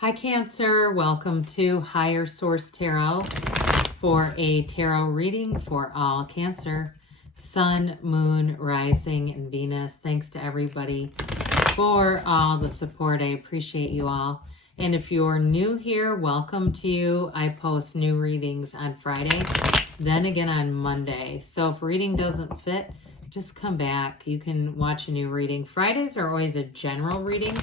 Hi Cancer, welcome to Higher Source Tarot for a tarot reading for all Cancer, Sun, Moon, Rising, and Venus. Thanks to everybody for all the support. I appreciate you all. And if you're new here, welcome to you. I post new readings on Friday, then again on Monday. So if reading doesn't fit, just come back. You can watch a new reading. Fridays are always a general reading.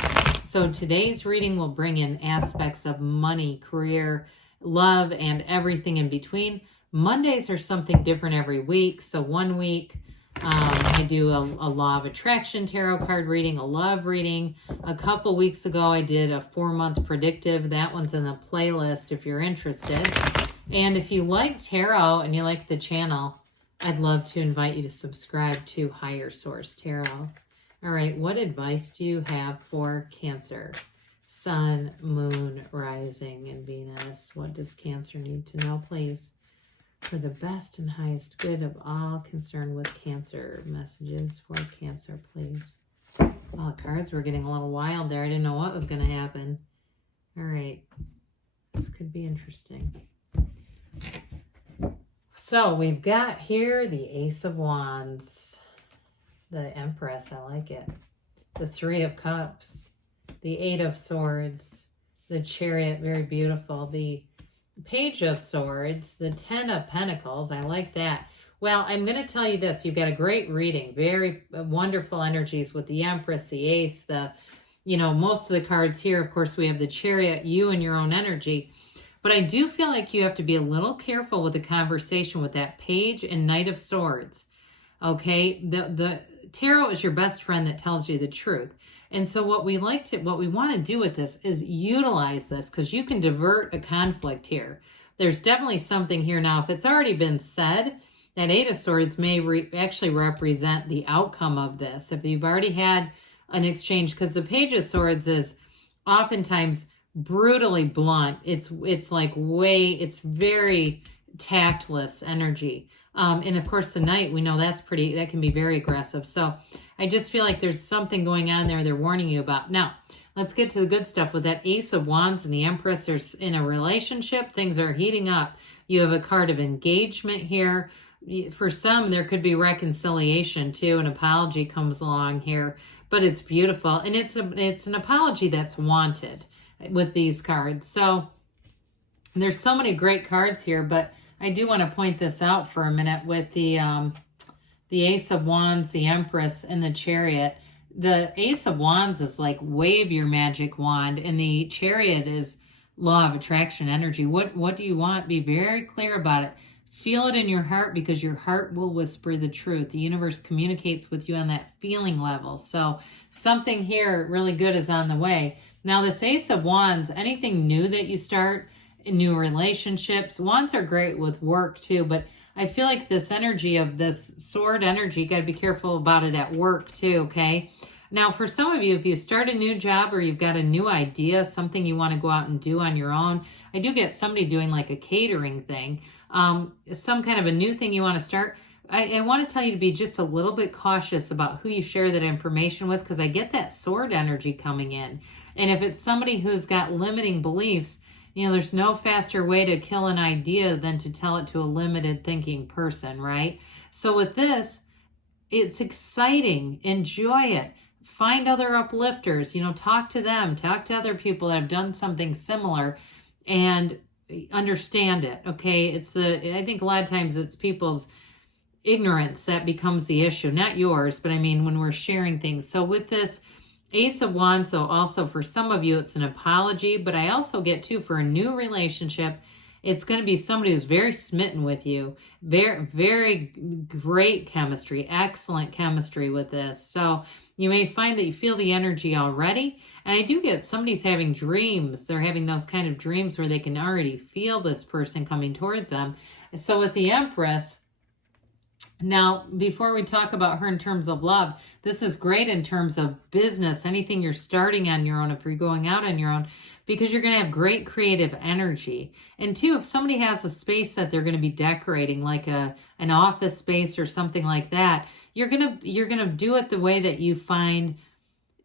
So today's reading will bring in aspects of money, career, love, and everything in between. Mondays are something different every week. So one week I do a law of attraction tarot card reading, a love reading. A couple weeks ago I did a 4-month predictive. That one's in the playlist if you're interested. And if you like tarot and you like the channel, I'd love to invite you to subscribe to Higher Source Tarot. All right, what advice do you have for Cancer? Sun, Moon, Rising, and Venus. What does Cancer need to know, please? For the best and highest good of all concerned with Cancer. Messages for Cancer, please. All the cards were getting a little wild there. I didn't know what was going to happen. All right, this could be interesting. So we've got here the Ace of Wands, the Empress, I like it, the Three of Cups, the Eight of Swords, the Chariot, very beautiful, the Page of Swords, the Ten of Pentacles, I like that. Well, I'm going to tell you this, you've got a great reading, very wonderful energies with the Empress, the Ace, most of the cards here, of course, we have the Chariot, you and your own energy. But I do feel like you have to be a little careful with the conversation with that Page and Knight of Swords. Okay, the tarot is your best friend that tells you the truth. And so what we want to do with this is utilize this, because you can divert a conflict here. There's definitely something here now. If it's already been said, that Eight of Swords may actually represent the outcome of this. If you've already had an exchange, because the Page of Swords is oftentimes brutally blunt. It's very tactless energy. And of course the Knight, we know that can be very aggressive. So I just feel like there's something going on there they're warning you about. Now, let's get to the good stuff. With that Ace of Wands and the Empress, there's in a relationship, things are heating up. You have a card of engagement here. For some, there could be reconciliation too. An apology comes along here, but it's beautiful. And it's an apology that's wanted with these cards. So there's so many great cards here, but I do want to point this out for a minute with the Ace of Wands, the Empress, and the Chariot. The Ace of Wands is like wave your magic wand, and the Chariot is law of attraction energy. What do you want? Be very clear about it. Feel it in your heart, because your heart will whisper the truth. The universe communicates with you on that feeling level. So something here really good is on the way. Now, this Ace of Wands, anything new that you start, new relationships, Wands are great with work too, but I feel like this energy of this sword energy, you got to be careful about it at work too, okay? Now, for some of you, if you start a new job or you've got a new idea, something you want to go out and do on your own, I do get somebody doing like a catering thing, some kind of a new thing you want to start. I want to tell you to be just a little bit cautious about who you share that information with, because I get that sword energy coming in. And if it's somebody who's got limiting beliefs, there's no faster way to kill an idea than to tell it to a limited thinking person, right? So with this, it's exciting. Enjoy it. Find other uplifters, talk to them, talk to other people that have done something similar and understand it, okay? I think a lot of times it's people's ignorance that becomes the issue, not yours, but I mean, when we're sharing things. So with this Ace of Wands, so also for some of you, it's an apology, but I also get too, for a new relationship, it's going to be somebody who's very smitten with you. Very, very great chemistry, excellent chemistry with this. So you may find that you feel the energy already. And I do get somebody's having dreams. They're having those kind of dreams where they can already feel this person coming towards them. So with the Empress, now, before we talk about her in terms of love, this is great in terms of business, anything you're starting on your own, if you're going out on your own, because you're going to have great creative energy. And two, if somebody has a space that they're going to be decorating, like an office space or something like that, you're going to do it the way that you find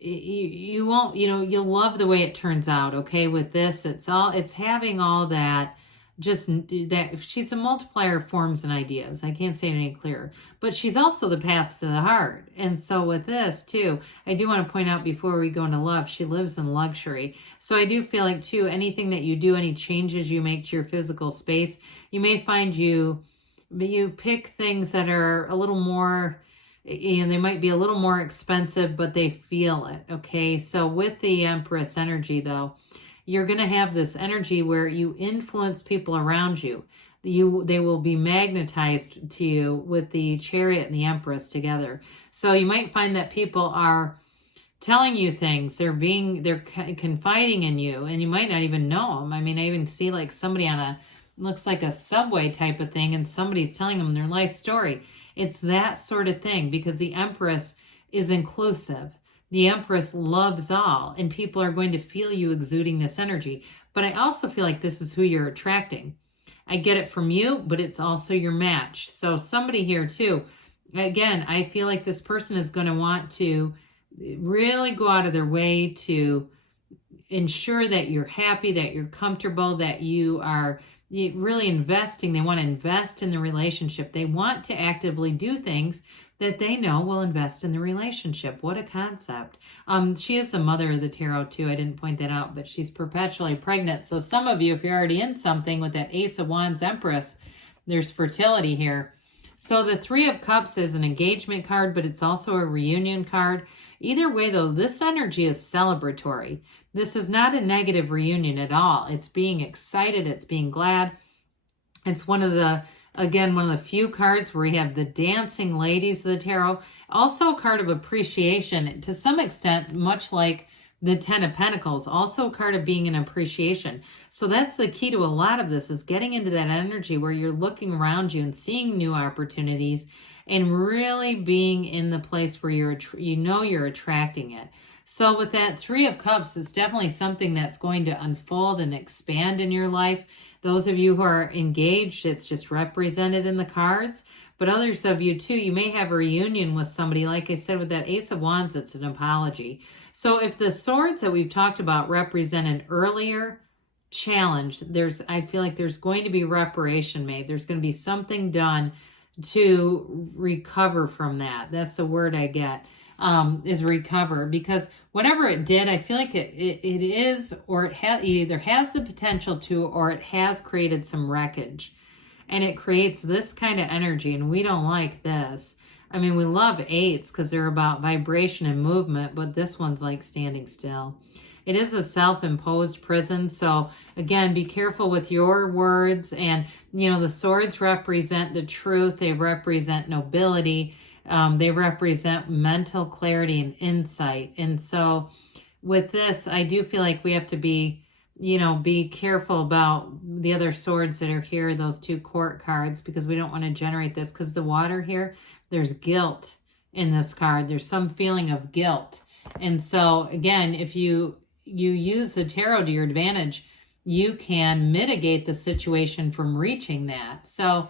you won't, you'll love the way it turns out. Okay. With this, it's having all that, just that she's a multiplier of forms and ideas. I can't say it any clearer, but she's also the path to the heart. And so with this too, I do want to point out before we go into love, she lives in luxury. So I do feel like too, anything that you do, any changes you make to your physical space, you may find you pick things that are a little more, they might be a little more expensive, but they feel it. Okay. So with the Empress energy though, you're going to have this energy where you influence people around you. They will be magnetized to you with the Chariot and the Empress together. So you might find that people are telling you things. They're confiding in you, and you might not even know them. I mean, I even see like somebody on looks like a subway type of thing, and somebody's telling them their life story. It's that sort of thing, because the Empress is inclusive. The Empress loves all, and people are going to feel you exuding this energy. But I also feel like this is who you're attracting. I get it from you, but it's also your match. So somebody here too, again, I feel like this person is going to want to really go out of their way to ensure that you're happy, that you're comfortable, that you are really investing. They want to invest in the relationship. They want to actively do things that they know will invest in the relationship. What a concept. She is the mother of the tarot too. I didn't point that out, but she's perpetually pregnant. So some of you, if you're already in something with that Ace of Wands Empress, there's fertility here. So the Three of Cups is an engagement card, but it's also a reunion card. Either way though, this energy is celebratory. This is not a negative reunion at all. It's being excited. It's being glad. It's one of the few cards where we have the dancing ladies of the tarot. Also a card of appreciation to some extent, much like the Ten of Pentacles, also a card of being an appreciation. So that's the key to a lot of this, is getting into that energy where you're looking around you and seeing new opportunities and really being in the place where you're attracting it. So with that Three of Cups, it's definitely something that's going to unfold and expand in your life. Those of you who are engaged, it's just represented in the cards. But others of you too, you may have a reunion with somebody. Like I said, with that Ace of Wands, it's an apology. So if the swords that we've talked about represent an earlier challenge, I feel like there's going to be reparation made. There's going to be something done to recover from that. That's the word I get, is recover. Because whatever it did, I feel like it is, or it either has the potential to, or it has created some wreckage. And it creates this kind of energy, and we don't like this. I mean, we love eights because they're about vibration and movement, but this one's like standing still. It is a self-imposed prison. So again, be careful with your words. And, the swords represent the truth. They represent nobility. They represent mental clarity and insight. And so with this, I do feel like we have to be careful about the other swords that are here, those two court cards, because we don't want to generate this, because the water here, there's guilt in this card. There's some feeling of guilt. And so again, if you use the tarot to your advantage, you can mitigate the situation from reaching that. So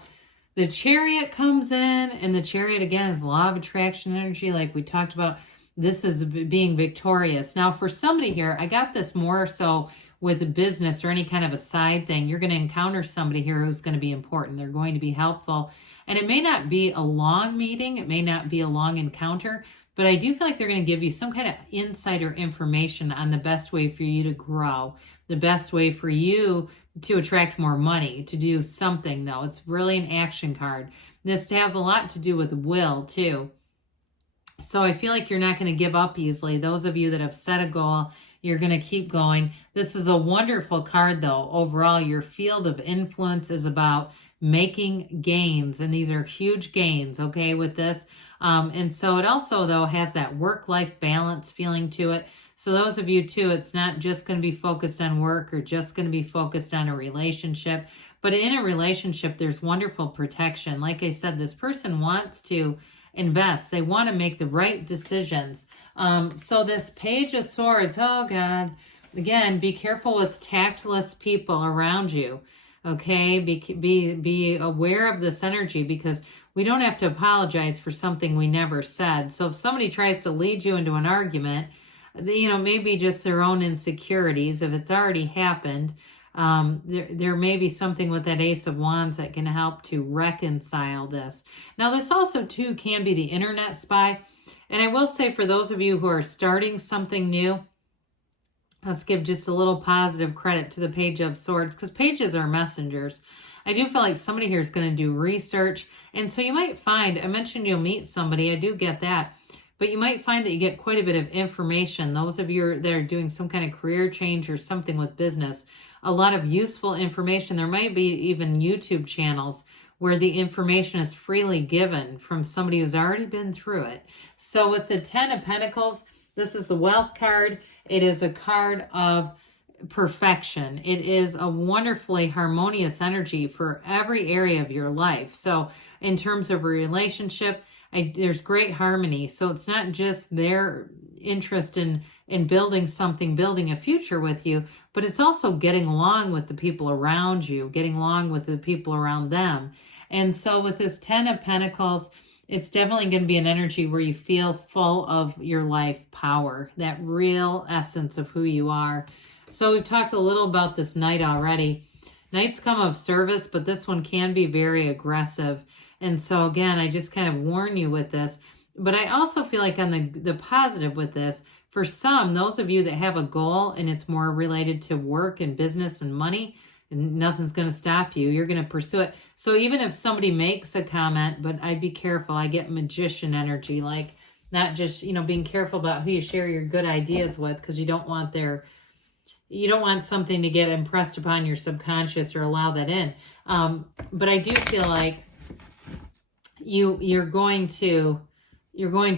the Chariot comes in, and the Chariot again is law of attraction energy, like we talked about. This is being victorious. Now for somebody here, I got this more so with a business or any kind of a side thing. You're going to encounter somebody here who's going to be important. They're going to be helpful. And it may not be a long meeting. It may not be a long encounter, but I do feel like they're going to give you some kind of insider information on the best way for you to grow, the best way for you to attract more money, to do something though. It's really an action card. This has a lot to do with will too. So I feel like you're not going to give up easily. Those of you that have set a goal, you're going to keep going. This is a wonderful card though. Overall, your field of influence is about making gains, and these are huge gains, okay, with this. And so it also though has that work-life balance feeling to it. So those of you too, it's not just going to be focused on work or just going to be focused on a relationship, but in a relationship, there's wonderful protection. Like I said, this person wants to invest. They want to make the right decisions. So this Page of Swords, oh God, again, be careful with tactless people around you. Okay, be aware of this energy, because we don't have to apologize for something we never said. So if somebody tries to lead you into an argument, maybe just their own insecurities. If it's already happened, there may be something with that Ace of Wands that can help to reconcile this. Now, this also, too, can be the internet spy. And I will say, for those of you who are starting something new, let's give just a little positive credit to the Page of Swords, because pages are messengers. I do feel like somebody here is going to do research. And so you might find, I mentioned you'll meet somebody. I do get that. But you might find that you get quite a bit of information. Those of you that are doing some kind of career change or something with business, a lot of useful information. There might be even YouTube channels where the information is freely given from somebody who's already been through it. So with the 10 of Pentacles, this is the wealth card. It is a card of perfection. It is a wonderfully harmonious energy for every area of your life. So in terms of a relationship, there's great harmony. So it's not just their interest in building something, building a future with you, but it's also getting along with the people around you, getting along with the people around them. And so with this 10 of Pentacles, it's definitely going to be an energy where you feel full of your life power, that real essence of who you are. So we've talked a little about this Knight already. Knights come of service, but this one can be very aggressive. And so again, I just kind of warn you with this. But I also feel like on the positive with this, for some, those of you that have a goal and it's more related to work and business and money, and nothing's going to stop you, you're going to pursue it. So even if somebody makes a comment, but I'd be careful. I get magician energy, like not just, being careful about who you share your good ideas with, because you don't want something to get impressed upon your subconscious or allow that in. But I do feel like you're going to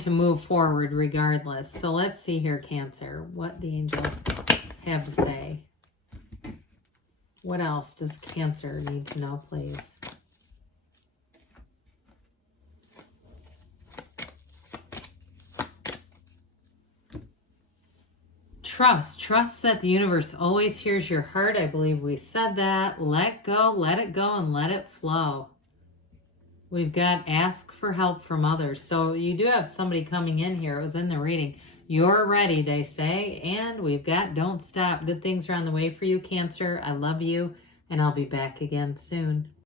move forward regardless. So let's see here, Cancer, what the angels have to say. What else does Cancer need to know, please? Trust that the universe always hears your heart. I believe we said that. Let go, let it go, and let it flow. We've got ask for help from others. So you do have somebody coming in here. It was in the reading. You're ready, they say. And we've got don't stop. Good things are on the way for you, Cancer. I love you, and I'll be back again soon.